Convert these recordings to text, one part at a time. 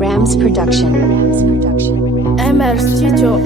Rams Production. MR Studio.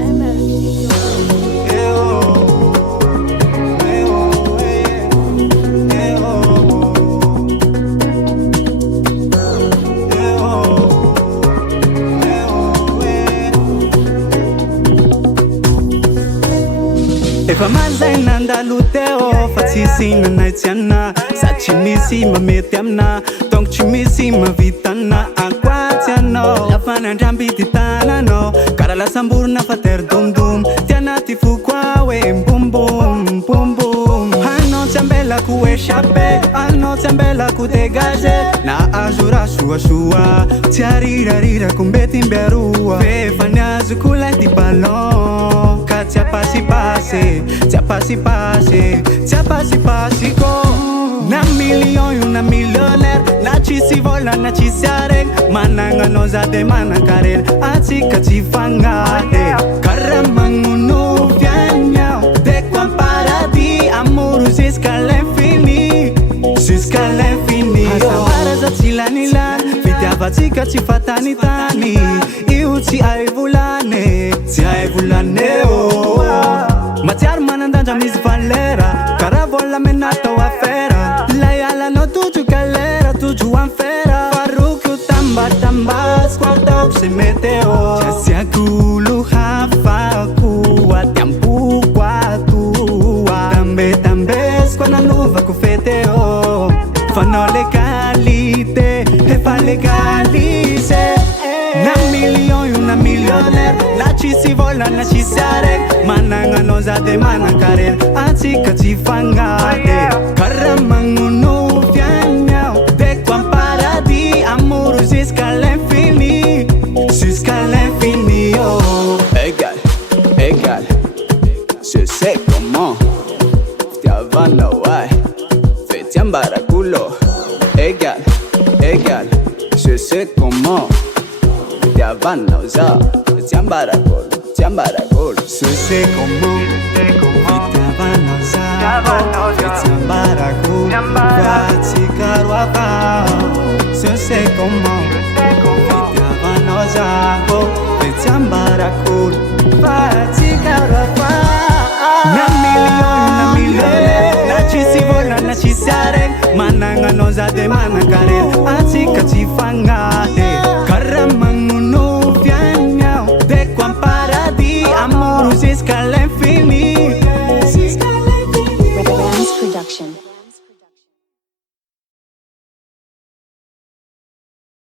Efa mazaina andalo teo fa tsisy nanay tsy ana sady tsy misy mamety amina donc tsy misy mavitana akoatsy anao lafa nandramby ty tananao karaha lasamborona fa terdomdom ty anaty fo koa hoe mbombom mbombom anao tsy ambelako échappé anao tsy ambelako dégagé na azo raha soasoa tsy arirarirako mbety mberoa fefa ny azoko lay ty ballon tsy apasipase, tsy apasipase, tsy apasipasiko na million io na millionnaire na tsisy vola na tsisy areny managna anao za de manan-karena atsika tsy fagnady karaha magnono fiaina de quoi paradis amour jusqu'à l'infini jusqu'à l'infini asambaraza tsy lanilany fitiavatsika tsy fatanitany io tsy hay volane tsy hay volane matsiaro manandanja misy valera karaha vola menatao afera lay alanao tojo galera tojo amfera faroko tambatambasiko ataoko se meteo tsy asiako hafako atiampoko atoa tambetambesiko nanovako feteo fanao legalité efa legalisé na million io na millionnaire na tsisy vola na tsisy areny managna anao za de manan-karena atsika tsy fagnady karaha magnono fiaina de quoi paradis amour jusqu'à l'infini jusqu'à l'infini oh égal égal je sais comment Tiavana ouais fetiambara culo égal égal je sais comment Tiavana usa tiambara gol je sais comment Tiavana usa tiambara gol vatikaro avao je sais comment Tiavana usa tiambara gol vatikaro avao na million na tsisy vola na tsisy areny managna anao za de manan-karena atsika tsy fagnady